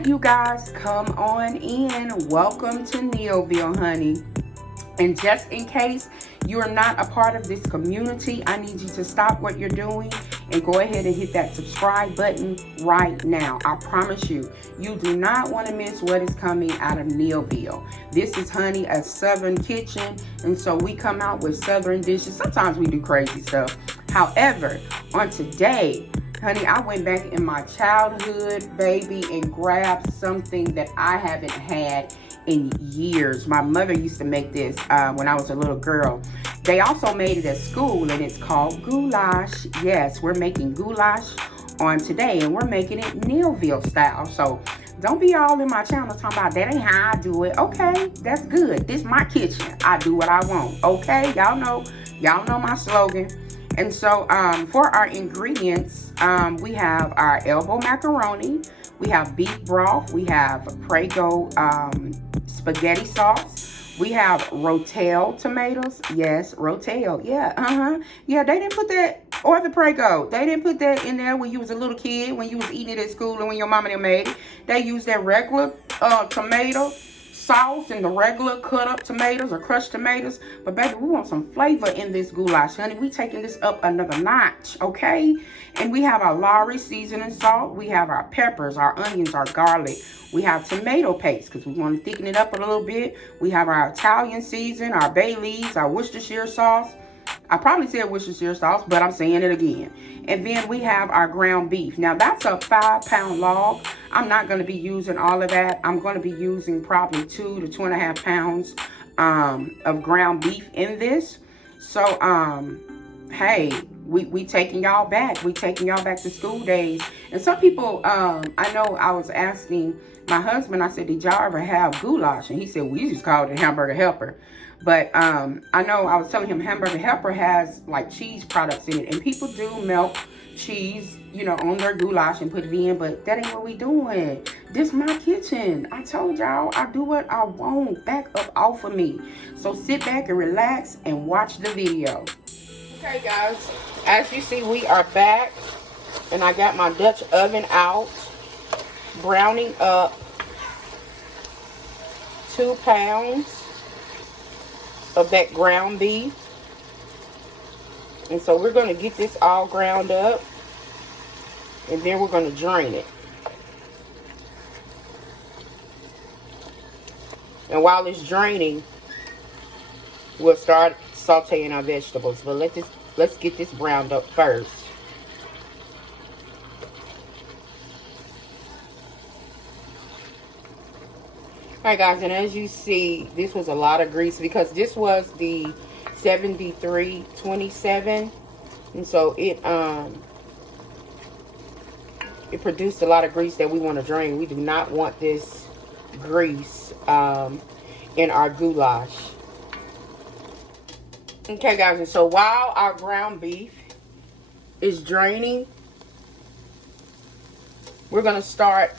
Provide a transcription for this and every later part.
right, you guys, come on in. Welcome to Neoville, honey. And just in case you're not a part of this community, I need you to stop what you're doing and go ahead and hit that subscribe button right now. I promise you, you do not want to miss what is coming out of Neoville. This is, honey, a Southern kitchen, and so we come out with Southern dishes. Sometimes we do crazy stuff. However, on today, honey, I went back in my childhood, baby, and grabbed something that I haven't had in years. My mother used to make this when I was a little girl. They also made it at school, and it's called goulash. Yes, we're making goulash on today, and we're making it Neoville style. So don't be all in my channel talking about that ain't how I do it. Okay, that's good. This is my kitchen. I do what I want. Okay, y'all know my slogan. And so for our ingredients, we have our elbow macaroni, we have beef broth, we have Prego spaghetti sauce, we have Rotel tomatoes. Yes, Rotel. Yeah, yeah, they didn't put that, or the Prego. They didn't put that in there when you was a little kid, when you was eating it at school, and when your mama and them made it. They used that regular tomato sauce and the regular cut up tomatoes or crushed tomatoes. But baby, we want some flavor in this goulash, honey. We taking this up another notch, okay? And we have our Lowry seasoning salt. We have our peppers, our onions, our garlic. We have tomato paste because we want to thicken it up a little bit. We have our Italian season, our bay leaves, our Worcestershire sauce. I probably said Worcestershire sauce, but I'm saying it again. And then we have our ground beef. Now, that's a 5-pound log. I'm not going to be using all of that. I'm going to be using probably 2 to 2.5 pounds of ground beef in this. So, hey, we taking y'all back. We taking y'all back to school days. And some people, I know I was asking my husband, I said, did y'all ever have goulash? And he said, we just called it hamburger helper. But I know I was telling him hamburger helper has like cheese products in it. And people do melt cheese, you know, on their goulash and put it in. But that ain't what we doing. This my kitchen. I told y'all I do what I want. Back up off of me. So sit back and relax and watch the video. Okay, guys. As you see, we are back. And I got my Dutch oven out. Browning up 2 pounds of that ground beef. And so we're going to get this all ground up, and then we're going to drain it. And while it's draining, we'll start sauteing our vegetables. But let's get this browned up first. Alright, guys, and as you see, this was a lot of grease because this was the 7327, and so it produced a lot of grease that we want to drain. We do not want this grease in our goulash. Okay, guys, and so while our ground beef is draining, we're gonna start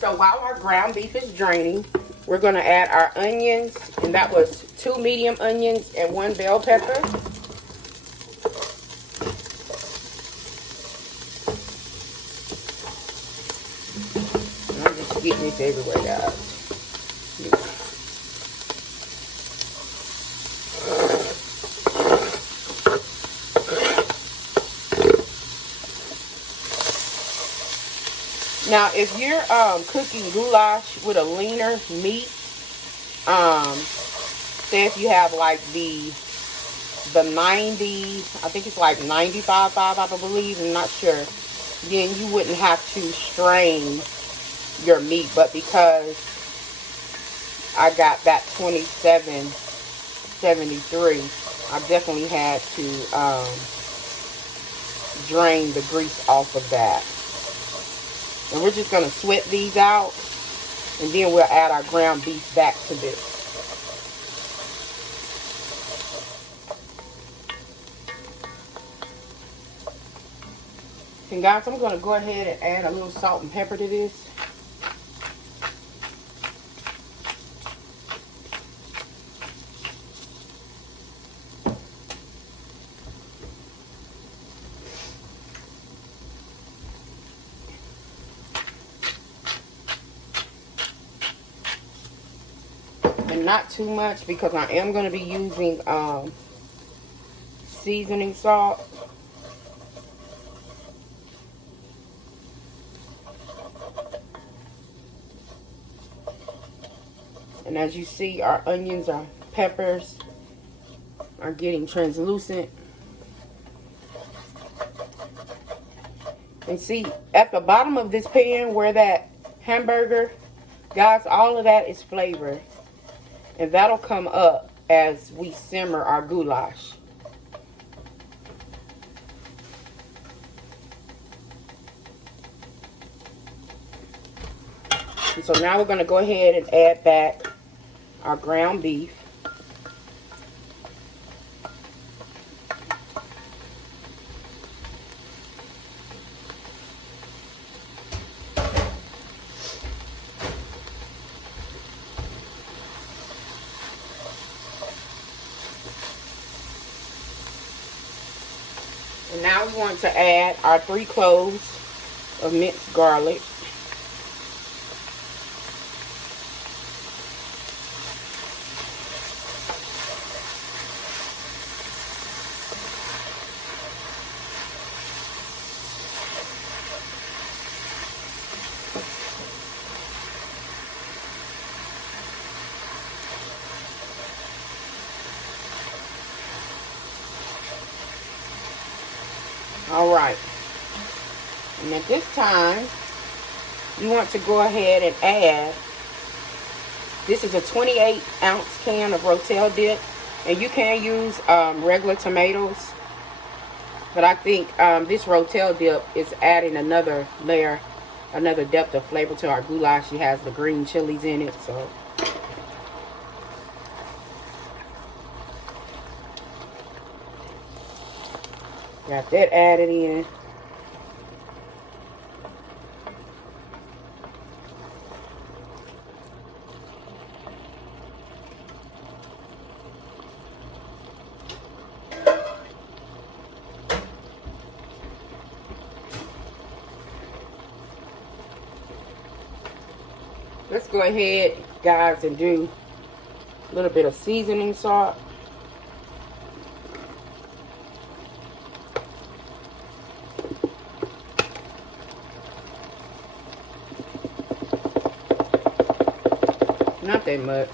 So while our ground beef is draining, we're going to add our onions. And that was 2 medium onions and 1 bell pepper. And I'm just getting this everywhere, guys. Now, if you're cooking goulash with a leaner meat, say if you have like the 90, I think it's like 95.5, I believe, I'm not sure, then you wouldn't have to strain your meat. But because I got that 27.73, I definitely had to drain the grease off of that. And we're just going to sweat these out, and then we'll add our ground beef back to this. And guys, I'm going to go ahead and add a little salt and pepper to this. not too much because I am going to be using seasoning salt. And as you see, our onions, our peppers are getting translucent. And see, at the bottom of this pan where that hamburger, guys, all of that is flavor. And that'll come up as we simmer our goulash. And so now we're going to go ahead and add back our ground beef. And now we want to add our 3 cloves of minced garlic. Alright, and at this time, you want to go ahead and add, this is a 28-ounce can of Rotel dip, and you can use regular tomatoes, but I think this Rotel dip is adding another layer, another depth of flavor to our goulash. It has the green chilies in it, so. Got that added in. Let's go ahead, guys, and do a little bit of seasoning salt. Not that much.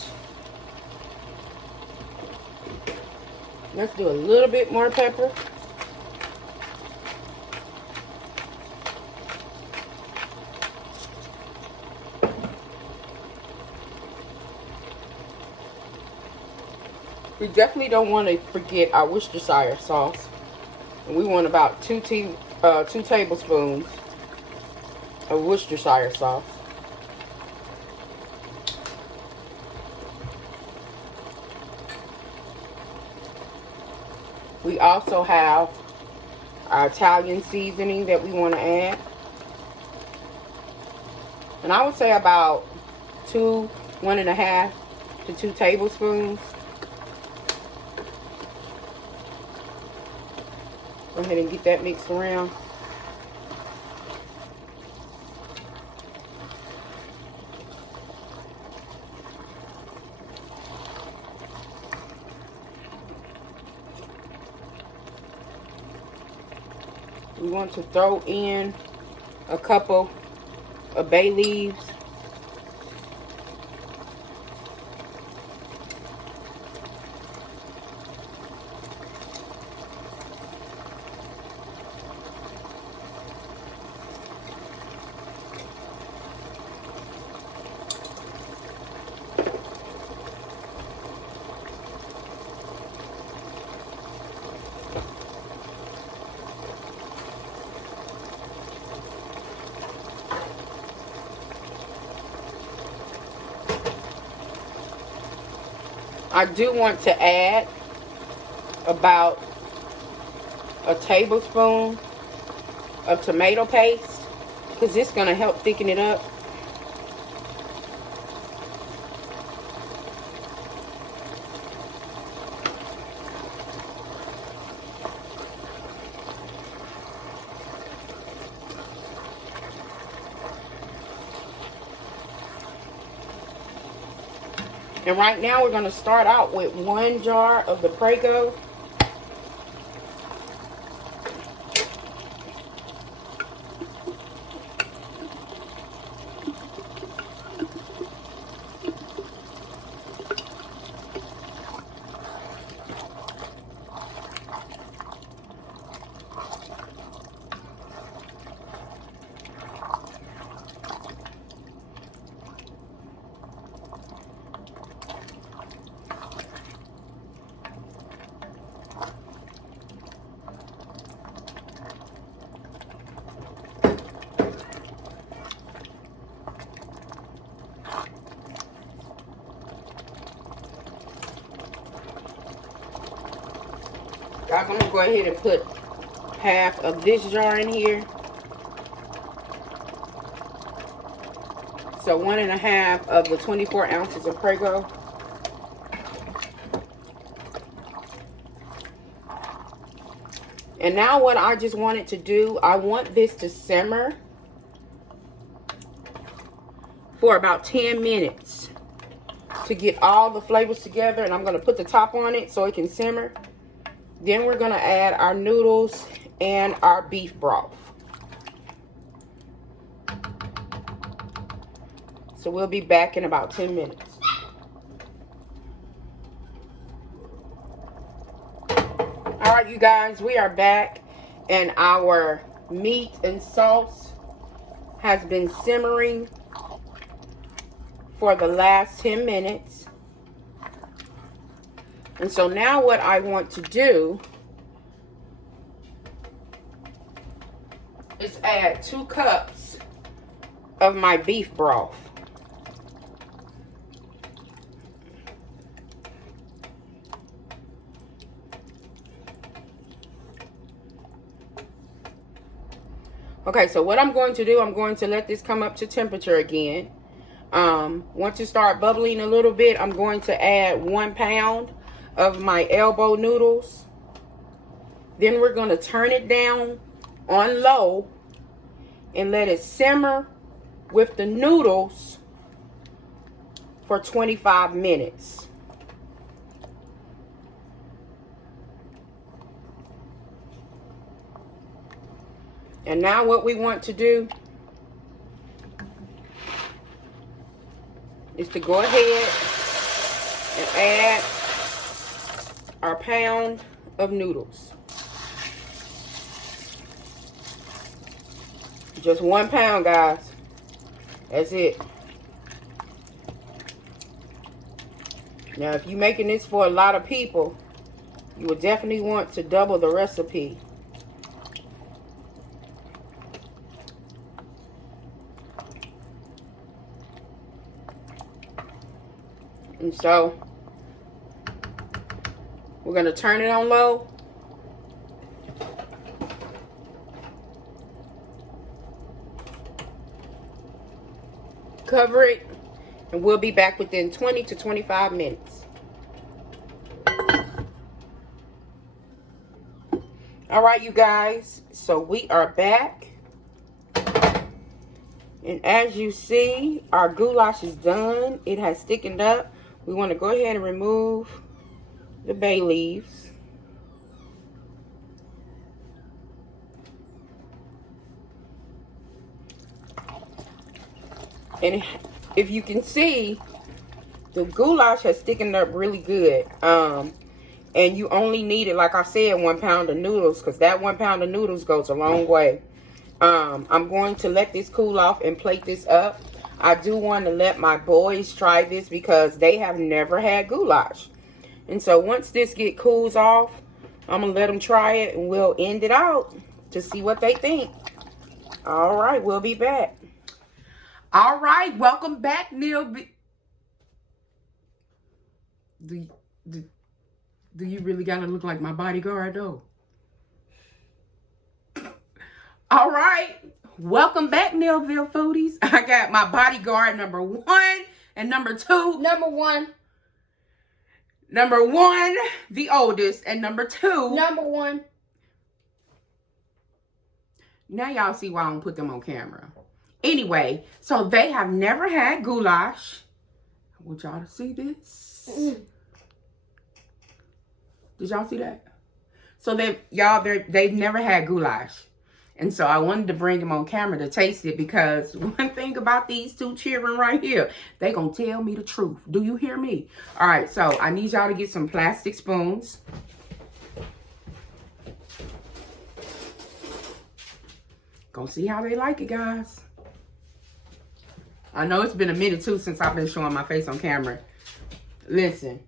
Let's do a little bit more pepper. We definitely don't want to forget our Worcestershire sauce. And we want about 2 tablespoons of Worcestershire sauce. We also have our Italian seasoning that we want to add. And I would say about 1.5 to 2 tablespoons. Go ahead and get that mixed around. We want to throw in a couple of bay leaves. I do want to add about a tablespoon of tomato paste because it's going to help thicken it up. And right now we're going to start out with 1 jar of the Prego. Guys, I'm going to go ahead and put half of this jar in here. So 1.5 of the 24 ounces of Prego. And now what I just wanted to do, I want this to simmer for about 10 minutes to get all the flavors together. And I'm going to put the top on it so it can simmer. Then we're going to add our noodles and our beef broth. So we'll be back in about 10 minutes. All right, you guys, we are back, and our meat and sauce has been simmering for the last 10 minutes. And so now what I want to do is add 2 cups of my beef broth. Okay, so what I'm going to do, I'm going to let this come up to temperature again. Once it start bubbling a little bit, I'm going to add 1 pound of my elbow noodles. Then we're going to turn it down on low and let it simmer with the noodles for 25 minutes. And now what we want to do is to go ahead and add our pound of noodles. Just 1 pound, guys. That's it. Now, if you're making this for a lot of people, you would definitely want to double the recipe. And so, we're going to turn it on low. Cover it, and we'll be back within 20 to 25 minutes. All right, you guys, so we are back. And as you see, our goulash is done. It has thickened up. We want to go ahead and remove the bay leaves. And if you can see, the goulash has thickened up really good. And you only needed, like I said, 1 pound of noodles, because that 1 pound of noodles goes a long way. I'm going to let this cool off and plate this up. I do want to let my boys try this because they have never had goulash. And so once this cools off, I'm going to let them try it, and we'll end it out to see what they think. All right, we'll be back. All right, welcome back, Neil. Do you really got to look like my bodyguard, though? All right, welcome back, Millville Foodies. I got my bodyguard number 1 and number 2. Number 1. Number 1, the oldest, and number 2. Number 1. Now y'all see why I don't put them on camera. Anyway, so they have never had goulash. I want y'all to see this. Did y'all see that? So they've never had goulash. And so I wanted to bring them on camera to taste it, because one thing about these two children right here, they gonna tell me the truth. Do you hear me? All right, so I need y'all to get some plastic spoons. Gonna see how they like it, guys. I know it's been a minute too since I've been showing my face on camera. Listen.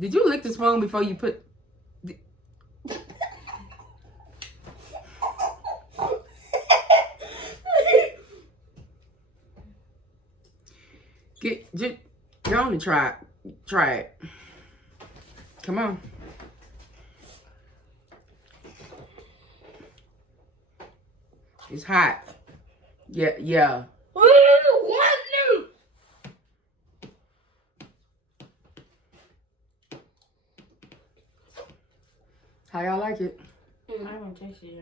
Did you lick the spoon before you put... Go on and try it. Come on. It's hot. Yeah. How y'all like it? I haven't tasted it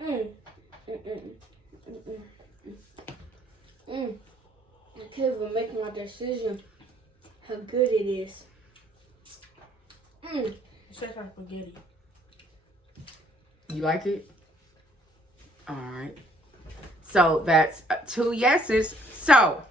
yet. I can't even make my decision how good it is. It tastes like spaghetti. You like it? All right. So that's 2 yeses. So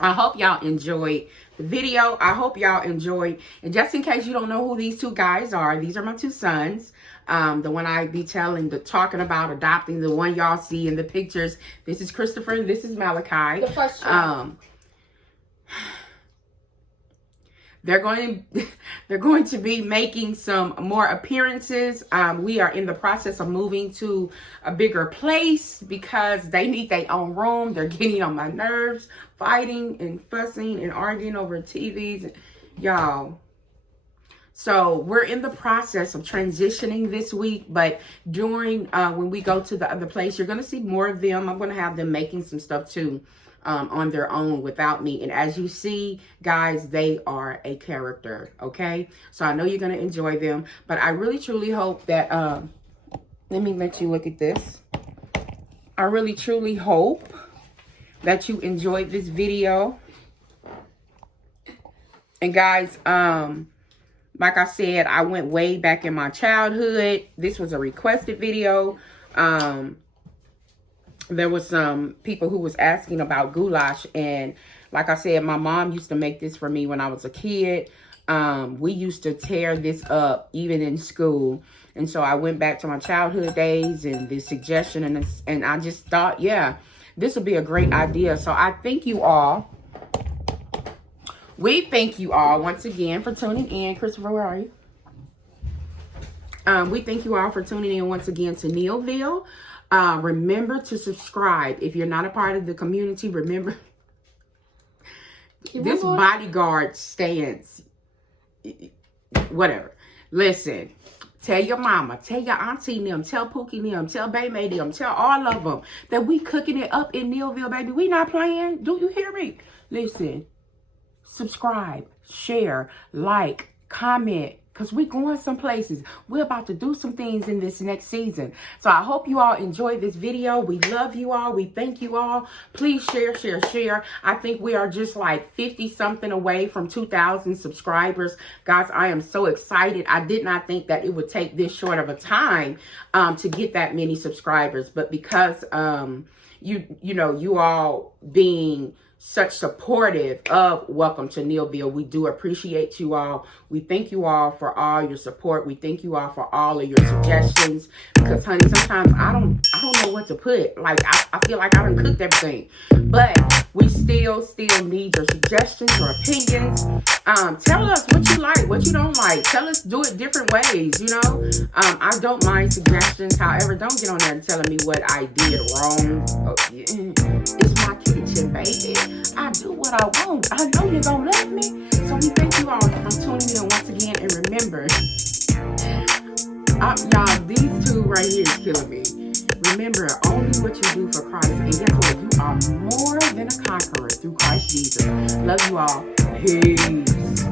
I hope y'all enjoyed the video. I hope y'all enjoyed. And just in case you don't know who these two guys are, these are my 2 sons. The one I be talking about adopting, the one y'all see in the pictures. This is Christopher and this is Malachi. The first one. They're going to be making some more appearances. We are in the process of moving to a bigger place because they need their own room. They're getting on my nerves, fighting and fussing and arguing over TVs. Y'all. So we're in the process of transitioning this week, but during when we go to the other place, you're going to see more of them. I'm going to have them making some stuff too. On their own without me. And as you see, guys, they are a character, okay? So I know you're going to enjoy them, but I really truly hope that, let me let you look at this. I really truly hope that you enjoyed this video. And guys, like I said, I went way back in my childhood. This was a requested video. There was some people who was asking about goulash, and like I said, my mom used to make this for me when I was a kid. We used to tear this up even in school, and so I went back to my childhood days and this suggestion, and I just thought, yeah, this would be a great idea. So I thank you all. We thank you all once again for tuning in. Christopher, where are you? We thank you all for tuning in once again to Neoville. Remember to subscribe. If you're not a part of the community, remember this bodyguard stance. Whatever. Listen, tell your mama, tell your auntie them, tell Pookie them, tell Baymay them, tell all of them that we cooking it up in Neoville, baby. We not playing. Do you hear me? Listen, subscribe, share, like, comment. Because we going some places. We're about to do some things in this next season. So I hope you all enjoyed this video. We love you all. We thank you all. Please share, share, share. I think we are just like 50-something away from 2,000 subscribers. Guys, I am so excited. I did not think that it would take this short of a time to get that many subscribers. But because you know, you all being such supportive of Welcome to Neoville, we do appreciate you all. We thank you all for all your support. We thank you all for all of your suggestions, because honey, sometimes I don't know what to put. Like I feel like I done cooked everything, but we still need your suggestions, your opinions. Tell us what you like, what you don't like. Tell us, do it different ways, you know. I don't mind suggestions. However, don't get on there and telling me what I did wrong. Oh, yeah. It's my kitchen, baby. I do what I want. I know you're gonna love me. So we thank you all for tuning in once again. And remember, y'all, these two right here is killing me. Remember, only what you do for Christ. And guess what? You are more than a conqueror through Christ Jesus. Love you all. Peace.